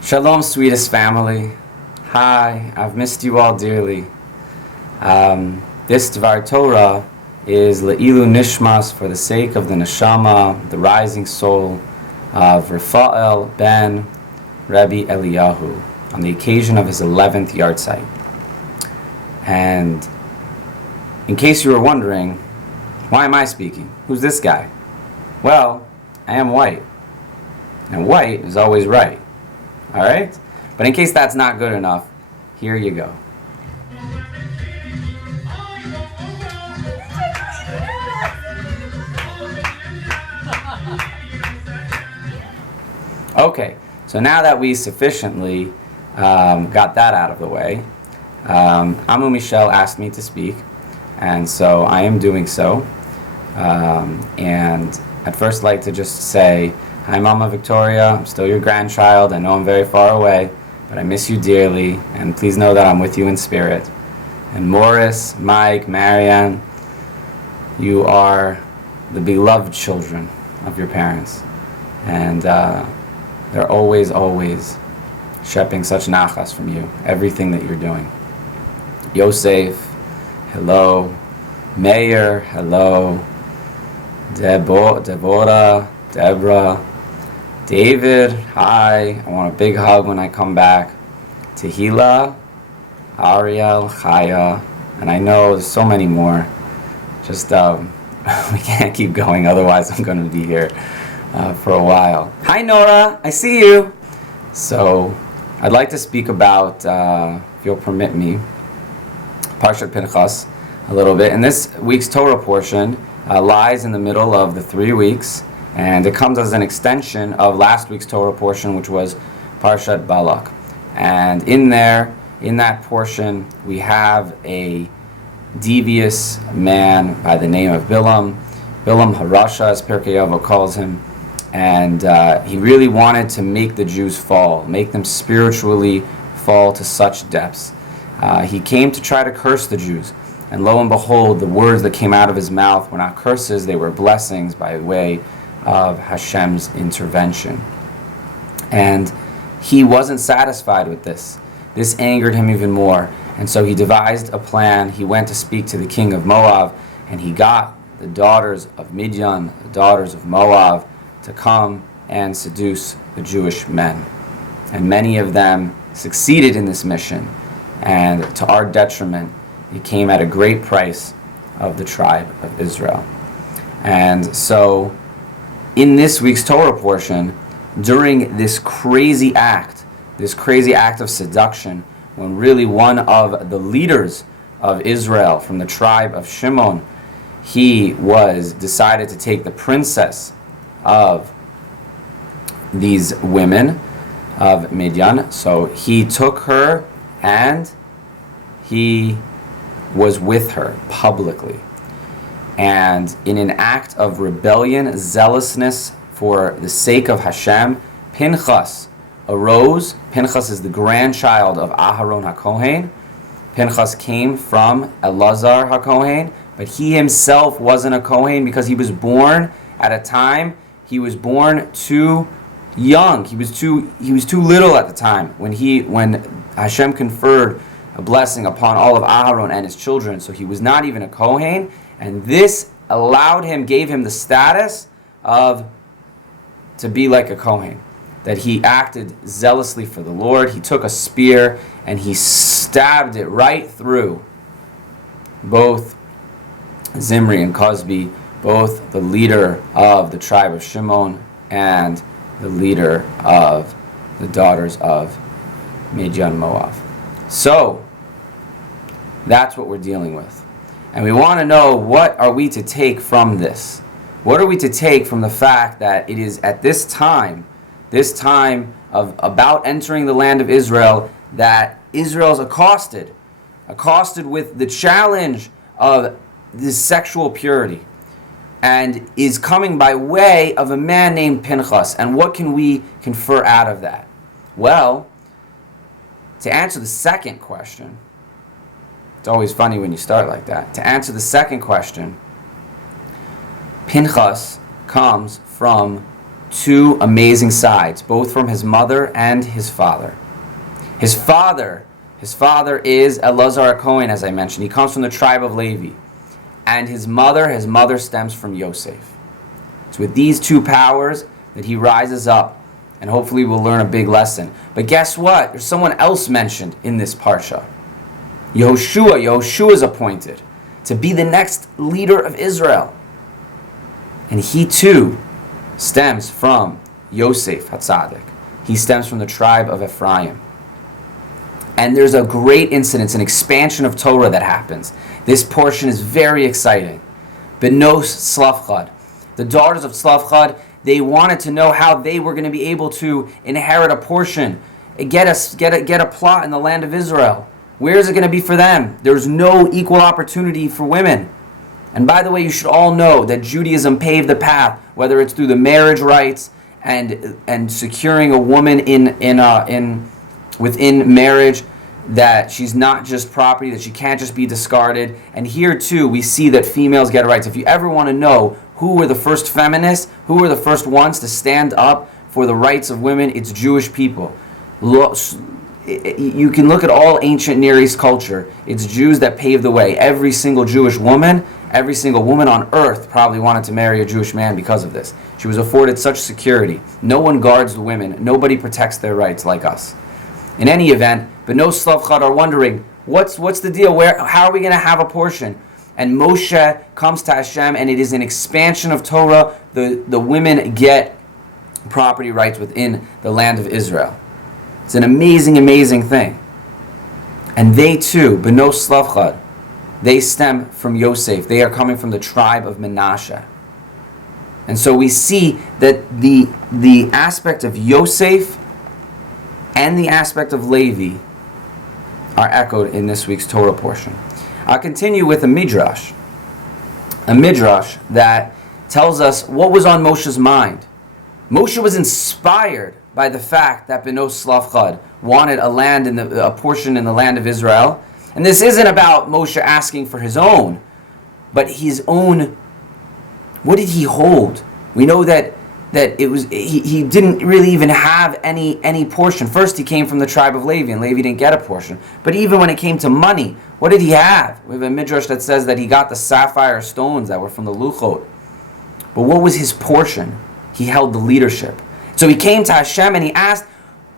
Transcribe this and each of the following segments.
Shalom, sweetest family. Hi, I've missed you all dearly. This Dvar Torah is Le'ilu Nishmas, for the sake of the neshama, the rising soul of Refael ben Rabi Eliyahu, on the occasion of his 11th yahrzeit. And in case you were wondering, why am I speaking? Who's this guy? Well, I am white. And white is always right. Alright? But in case that's not good enough, here you go. Okay, so now that we sufficiently got that out of the way, Amu Michel asked me to speak, and so I am doing so. And I'd first like to just say, hi Mama Victoria, I'm still your grandchild. I know I'm very far away, but I miss you dearly, and please know that I'm with you in spirit. And Morris, Mike, Marianne, you are the beloved children of your parents. And they're always, always shepping such nachas from you, everything that you're doing. Yosef, hello. Meir, hello. Deborah, David, hi. I want a big hug when I come back. Tehila, Ariel, Chaya, and I know there's so many more. Just, we can't keep going, otherwise I'm going to be here for a while. Hi Nora, I see you. So, I'd like to speak about, if you'll permit me, Parshat Pinchas a little bit. And this week's Torah portion lies in the middle of the 3 weeks, and it comes as an extension of last week's Torah portion, which was Parshat Balak. And in that portion, we have a devious man by the name of Bilam Harasha, as Pirkei Avos calls him, and he really wanted to make the Jews fall, make them spiritually fall to such depths. He came to try to curse the Jews, and lo and behold, the words that came out of his mouth were not curses, they were blessings by way of Hashem's intervention. And he wasn't satisfied with this. This angered him even more, and so he devised a plan. He went to speak to the king of Moab, and he got the daughters of Midian, the daughters of Moab, to come and seduce the Jewish men. And many of them succeeded in this mission, and to our detriment, it came at a great price of the tribe of Israel. And so, in this week's Torah portion, during this crazy act of seduction, when really one of the leaders of Israel from the tribe of Shimon, he was decided to take the princess of these women of Midian. So he took her and he was with her publicly. And in an act of rebellion, zealousness for the sake of Hashem, Pinchas arose. Pinchas is the grandchild of Aharon HaKohen. Pinchas came from Elazar HaKohen, but he himself wasn't a Kohen because he was born at a time, he was born too young. He was too little at the time when Hashem conferred a blessing upon all of Aharon and his children. So he was not even a Kohen, and this gave him the status to be like a Kohen. That he acted zealously for the Lord. He took a spear and he stabbed it right through both Zimri and Cosby, both the leader of the tribe of Shimon and the leader of the daughters of Midian Moab. So, that's what we're dealing with. And we want to know, what are we to take from this? What are we to take from the fact that it is at this time of about entering the land of Israel, that Israel's accosted with the challenge of this sexual purity, and is coming by way of a man named Pinchas. And what can we confer out of that? Well, to answer the second question, it's always funny when you start like that. To answer the second question, Pinchas comes from two amazing sides, both from his mother and his father. His father is Elazar Cohen, as I mentioned. He comes from the tribe of Levi. And his mother stems from Yosef. It's with these two powers that he rises up, and hopefully we'll learn a big lesson. But guess what? There's someone else mentioned in this parsha. Yehoshua is appointed to be the next leader of Israel. And he too stems from Yosef HaTzadik. He stems from the tribe of Ephraim. And there's a great incident, an expansion of Torah that happens. This portion is very exciting. Benos Slavchad. The daughters of Slavchad, they wanted to know how they were going to be able to inherit a portion, get a plot in the land of Israel. Where is it going to be for them? There's no equal opportunity for women. And by the way, you should all know that Judaism paved the path, whether it's through the marriage rights and securing a woman within marriage, that she's not just property, that she can't just be discarded. And here too, we see that females get rights. If you ever want to know who were the first feminists, who were the first ones to stand up for the rights of women, it's Jewish people. You can look at all ancient Near East culture. It's Jews that paved the way. Every single woman on earth probably wanted to marry a Jewish man because of this. She was afforded such security. No one guards the women. Nobody protects their rights like us. In any event, Benos Slavchad are wondering, what's the deal? How are we going to have a portion? And Moshe comes to Hashem, and it is an expansion of Torah. The women get property rights within the land of Israel. It's an amazing, amazing thing. And they too, Benos Slavchad, they stem from Yosef. They are coming from the tribe of Menashe. And so we see that the aspect of Yosef and the aspect of Levi are echoed in this week's Torah portion. I'll continue with a midrash that tells us what was on Moshe's mind. Moshe was inspired by the fact that Benos Slavchad wanted a portion in the land of Israel. And this isn't about Moshe asking for his own, but his own. What did he hold? We know that it was he didn't really even have any portion. First, he came from the tribe of Levi, and Levi didn't get a portion. But even when it came to money, what did he have? We have a midrash that says that he got the sapphire stones that were from the Luchot. But what was his portion? He held the leadership. So he came to Hashem and he asked,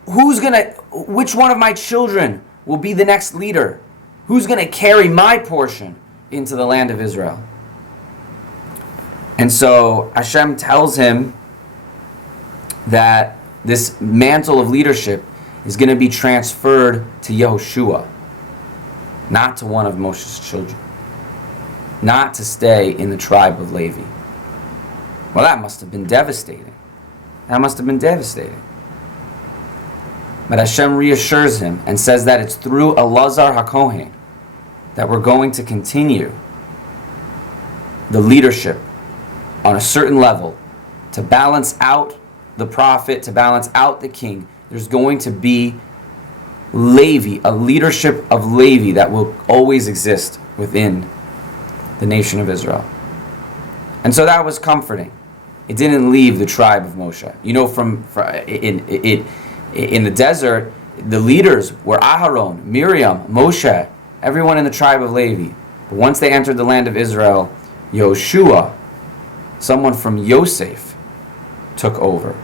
which one of my children will be the next leader? Who's going to carry my portion into the land of Israel? And so Hashem tells him that this mantle of leadership is going to be transferred to Yehoshua, not to one of Moshe's children, not to stay in the tribe of Levi. Well, that must have been devastating. But Hashem reassures him and says that it's through Elazar HaKohen that we're going to continue the leadership on a certain level to balance out the prophet, to balance out the king. There's going to be Levi, a leadership of Levi that will always exist within the nation of Israel. And so that was comforting. It didn't leave the tribe of Moshe. You know, in the desert, the leaders were Aharon, Miriam, Moshe, everyone in the tribe of Levi. But once they entered the land of Israel, Yehoshua, someone from Yosef, took over.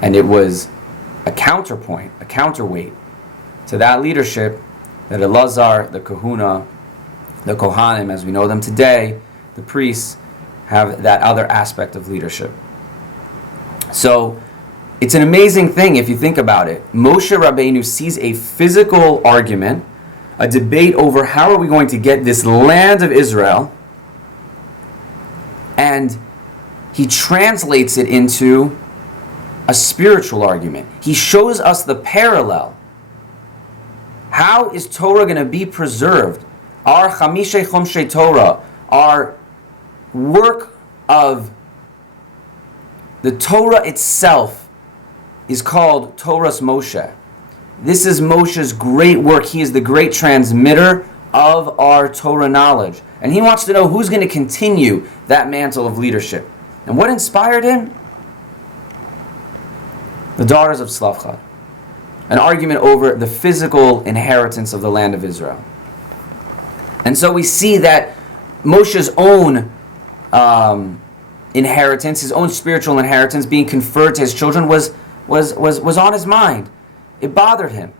And it was a counterpoint, a counterweight to that leadership that Elazar, the Kahuna, the Kohanim, as we know them today, the priests, have that other aspect of leadership. So it's an amazing thing if you think about it. Moshe Rabbeinu sees a physical argument, a debate over how are we going to get this land of Israel, and he translates it into a spiritual argument. He shows us the parallel. How is Torah going to be preserved? Our Chamishe Chomshe Torah, our work of the Torah itself, is called Torah's Moshe. This is Moshe's great work. He is the great transmitter of our Torah knowledge. And he wants to know who's going to continue that mantle of leadership. And what inspired him? the daughters of Slavchad. An argument over the physical inheritance of the land of Israel. And so we see that Moshe's own inheritance, his own spiritual inheritance being conferred to his children was on his mind. It bothered him.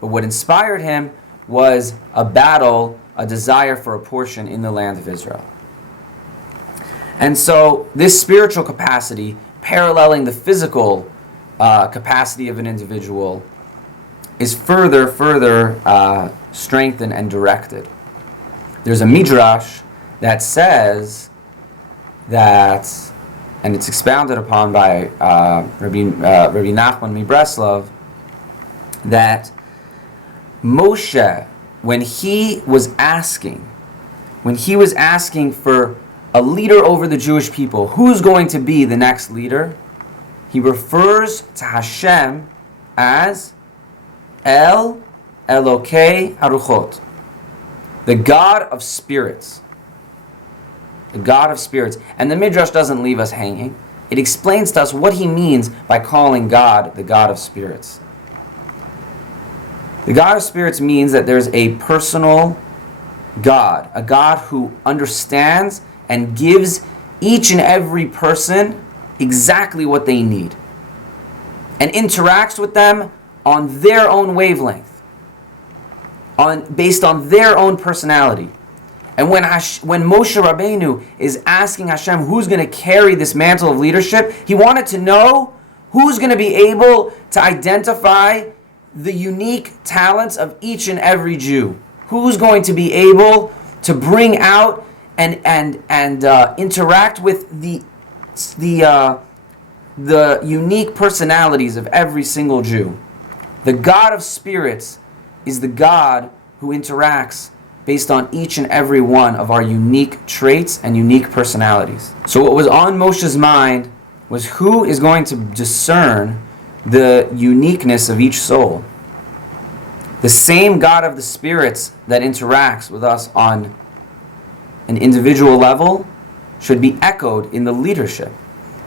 But what inspired him was a battle, a desire for a portion in the land of Israel. And so this spiritual capacity, paralleling the physical capacity of an individual, is further strengthened and directed. There's a midrash that says that, and it's expounded upon by Rabbi Nachman Mibreslov, that Moshe, when he was asking for a leader over the Jewish people, who's going to be the next leader, he refers to Hashem as El Elokei Haruchot, the God of spirits. The God of spirits. And the Midrash doesn't leave us hanging. It explains to us what he means by calling God the God of spirits. The God of spirits means that there's a personal God, a God who understands and gives each and every person exactly what they need and interacts with them on their own wavelength, based on their own personality. And when Moshe Rabbeinu is asking Hashem who's going to carry this mantle of leadership, he wanted to know who's going to be able to identify the unique talents of each and every Jew. Who's going to be able to bring out and interact with the unique personalities of every single Jew. The God of spirits is the God who interacts based on each and every one of our unique traits and unique personalities. So what was on Moshe's mind was who is going to discern the uniqueness of each soul. The same God of the spirits that interacts with us on an individual level should be echoed in the leadership.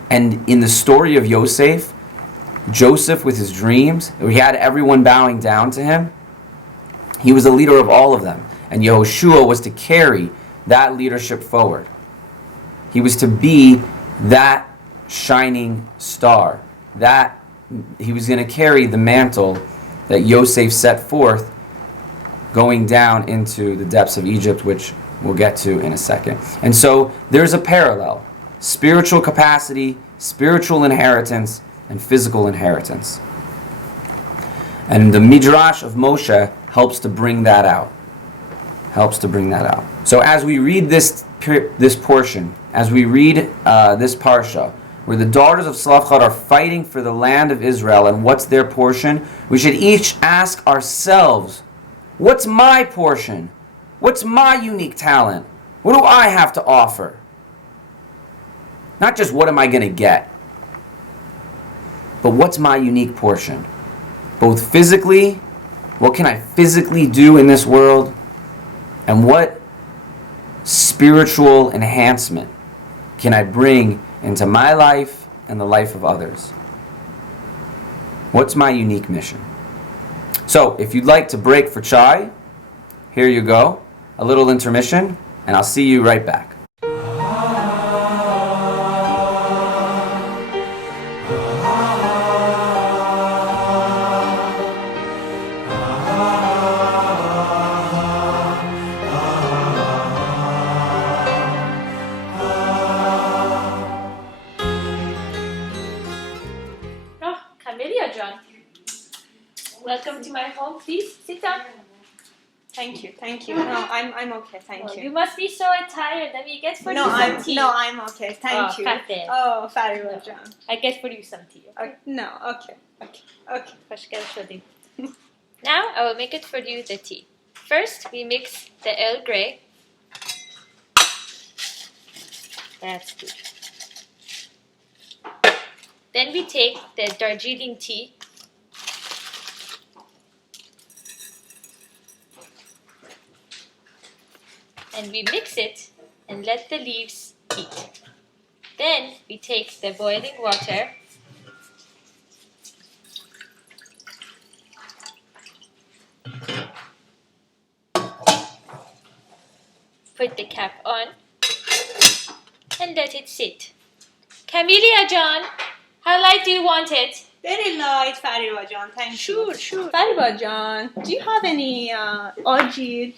And in the story of Yosef, Joseph with his dreams, he had everyone bowing down to him. He was the leader of all of them. And Yehoshua was to carry that leadership forward. He was to be that shining star. That he was going to carry the mantle that Yosef set forth going down into the depths of Egypt, which we'll get to in a second. And so there's a parallel. Spiritual capacity, spiritual inheritance, and physical inheritance. And the Midrash of Moshe helps to bring that out. So as we read this portion, as we read this parsha, where the daughters of Slavchad are fighting for the land of Israel and what's their portion, we should each ask ourselves, what's my portion? What's my unique talent? What do I have to offer? Not just what am I going to get, but what's my unique portion? Both physically, what can I physically do in this world? And what spiritual enhancement can I bring into my life and the life of others? What's my unique mission? So, if you'd like to break for chai, here you go. A little intermission, and I'll see you right back. Welcome to my home. Please sit down. Thank you. No, I'm okay. Thank you. You must be so tired. Let me get for you some tea. No, I'm okay. Thank you. Kate. Oh, Faribah John. I get for you some tea. No, okay. خوشگل شدی. Now I will make it for you the tea. First, we mix the Earl Grey. That's good. Then we take the Darjeeling tea. And we mix it and let the leaves heat. Then we take the boiling water Put the cap on and let it sit. Camellia John, how light do you want it? Very light, Fariba John. Thank Sure, you. sure. Fariba John, do you have any ajir?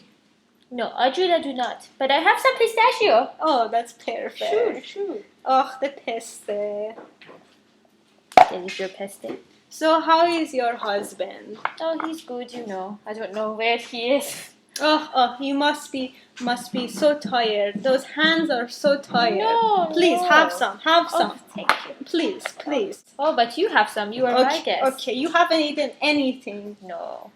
No, Ajur I do not. But I have some pistachio. Oh, that's perfect. Sure. Oh, the peste. There is your peste. So, how is your husband? Oh, he's good, you know. I don't know where he is. Oh, you must be so tired. Those hands are so tired. No, Please, no. have some. Oh, thank you. Please. Oh, but you have some. You are my guest. Okay, you haven't eaten anything. No.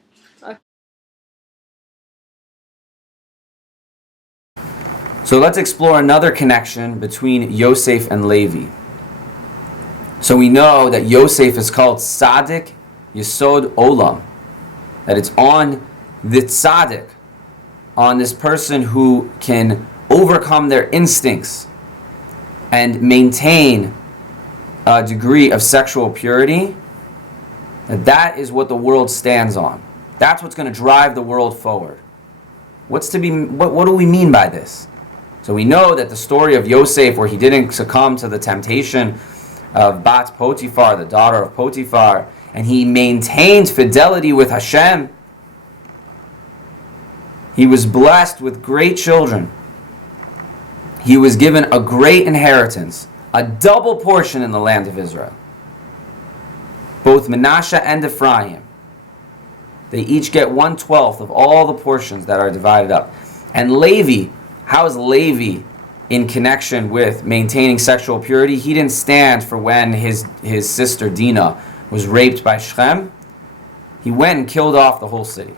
So let's explore another connection between Yosef and Levi. So we know that Yosef is called Tzaddik Yesod Olam, that it's on the Tzaddik, on this person who can overcome their instincts and maintain a degree of sexual purity, that is what the world stands on. That's what's going to drive the world forward. What do we mean by this? So we know that the story of Yosef, where he didn't succumb to the temptation of Bat Potiphar, the daughter of Potiphar, and he maintained fidelity with Hashem. He was blessed with great children. He was given a great inheritance, a double portion in the land of Israel. Both Manasseh and Ephraim, they each get 1/12 of all the portions that are divided up. And Levi, how is Levi in connection with maintaining sexual purity? He didn't stand for when his sister Dinah was raped by Shechem. He went and killed off the whole city.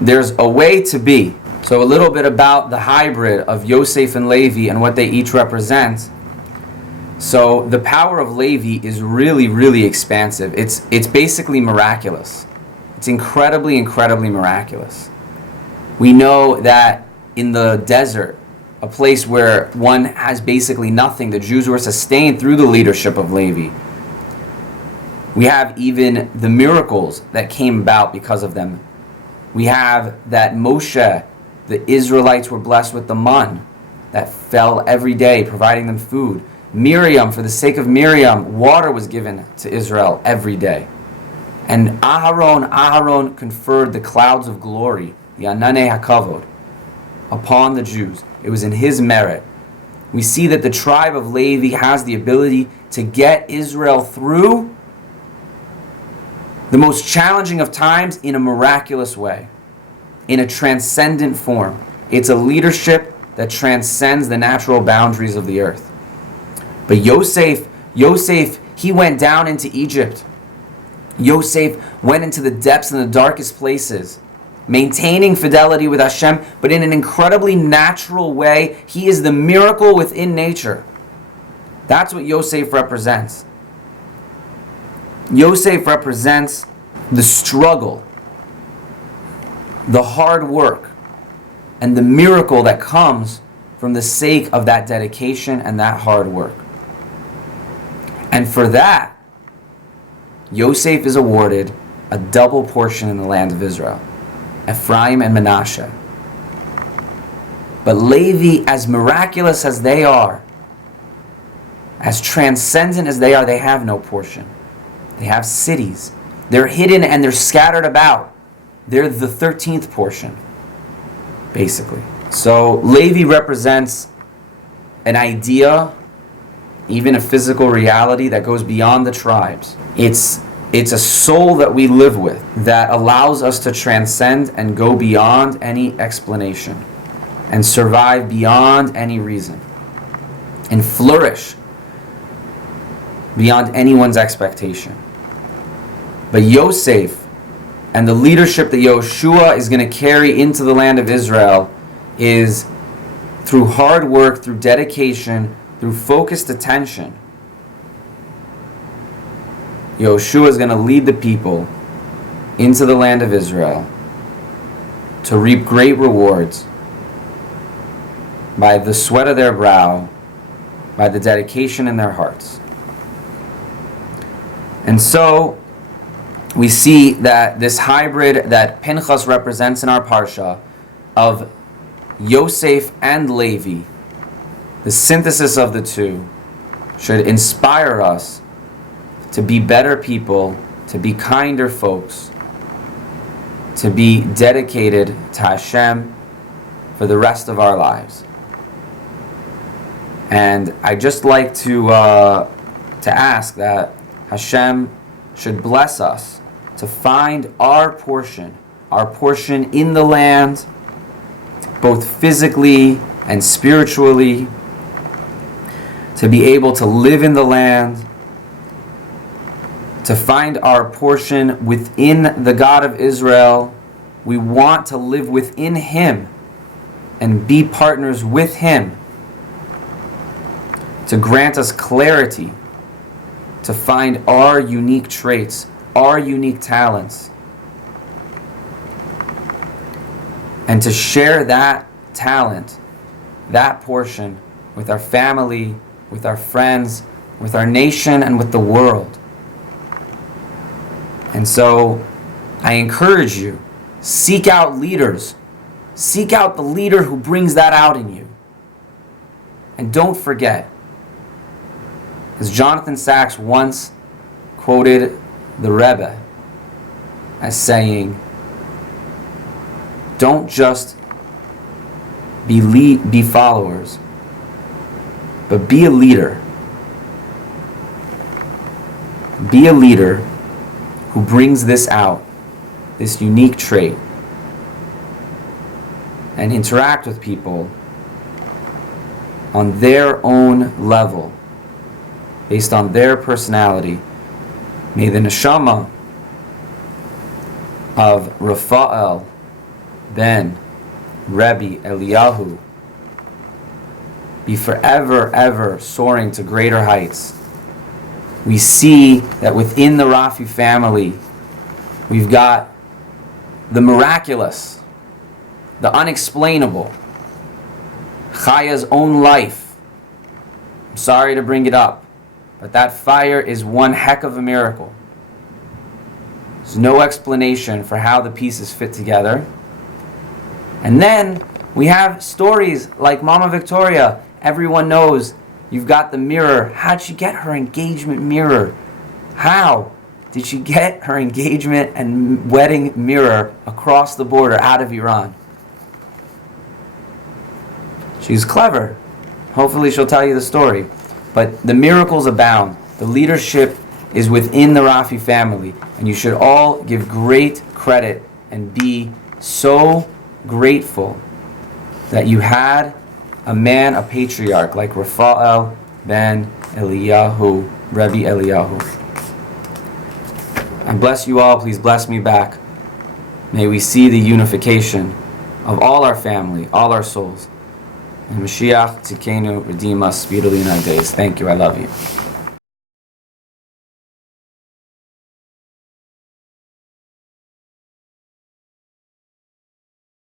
There's a way to be. So a little bit about the hybrid of Yosef and Levi and what they each represent. So the power of Levi is really, really expansive. It's basically miraculous. It's incredibly, incredibly miraculous. We know that in the desert, a place where one has basically nothing, the Jews were sustained through the leadership of Levi. We have even the miracles that came about because of them. We have that Moshe, the Israelites were blessed with the man that fell every day, providing them food. Miriam, for the sake of Miriam, water was given to Israel every day. And Aharon conferred the clouds of glory, the Ananei HaKavod, upon the Jews. It was in his merit. We see that the tribe of Levi has the ability to get Israel through the most challenging of times in a miraculous way, in a transcendent form. It's a leadership that transcends the natural boundaries of the earth. But Yosef, he went down into Egypt. Yosef went into the depths and the darkest places, maintaining fidelity with Hashem, but in an incredibly natural way. He is the miracle within nature. That's what Yosef represents. Yosef represents the struggle, the hard work, and the miracle that comes from the sake of that dedication and that hard work. And for that, Yosef is awarded a double portion in the land of Israel, Ephraim and Manasseh. But Levi, as miraculous as they are, as transcendent as they are, they have no portion. They have cities. They're hidden and they're scattered about. They're the 13th portion, basically. So Levi represents an idea, even a physical reality that goes beyond the tribes. It's a soul that we live with that allows us to transcend and go beyond any explanation and survive beyond any reason and flourish beyond anyone's expectation. But Yosef and the leadership that Yoshua is going to carry into the land of Israel is through hard work, through dedication, through focused attention. Yoshua is going to lead the people into the land of Israel to reap great rewards by the sweat of their brow, by the dedication in their hearts. And so we see that this hybrid that Pinchas represents in our parsha of Yosef and Levi, the synthesis of the two, should inspire us to be better people, to be kinder folks, to be dedicated to Hashem for the rest of our lives. And I'd just like to ask that Hashem should bless us to find our portion in the land, both physically and spiritually, to be able to live in the land, to find our portion within the God of Israel. We want to live within Him and be partners with Him, to grant us clarity, to find our unique traits, our unique talents, and to share that talent, that portion, with our family, with our friends, with our nation, and with the world. And so I encourage you, seek out leaders. Seek out the leader who brings that out in you. And don't forget, as Jonathan Sachs once quoted the Rebbe as saying, don't just be followers, but be a leader. Be a leader who brings this out, this unique trait, and interact with people on their own level, based on their personality. May the neshama of Refael ben Rabi Eliyahu be forever, ever soaring to greater heights. We see that within the Rafi family, we've got the miraculous, the unexplainable, Chaya's own life. I'm sorry to bring it up, but that fire is one heck of a miracle. There's no explanation for how the pieces fit together. And then we have stories like Mama Victoria. Everyone knows you've got the mirror. How'd she get her engagement mirror? How did she get her engagement and wedding mirror across the border out of Iran? She's clever. Hopefully she'll tell you the story. But the miracles abound. The leadership is within the Rafi family. And you should all give great credit and be so grateful that you had a man, a patriarch like Refael ben Eliyahu, Rabbi Eliyahu. I bless you all. Please bless me back. May we see the unification of all our family, all our souls. And Mashiach Tzidkenu redeem us speedily in our days. Thank you. I love you.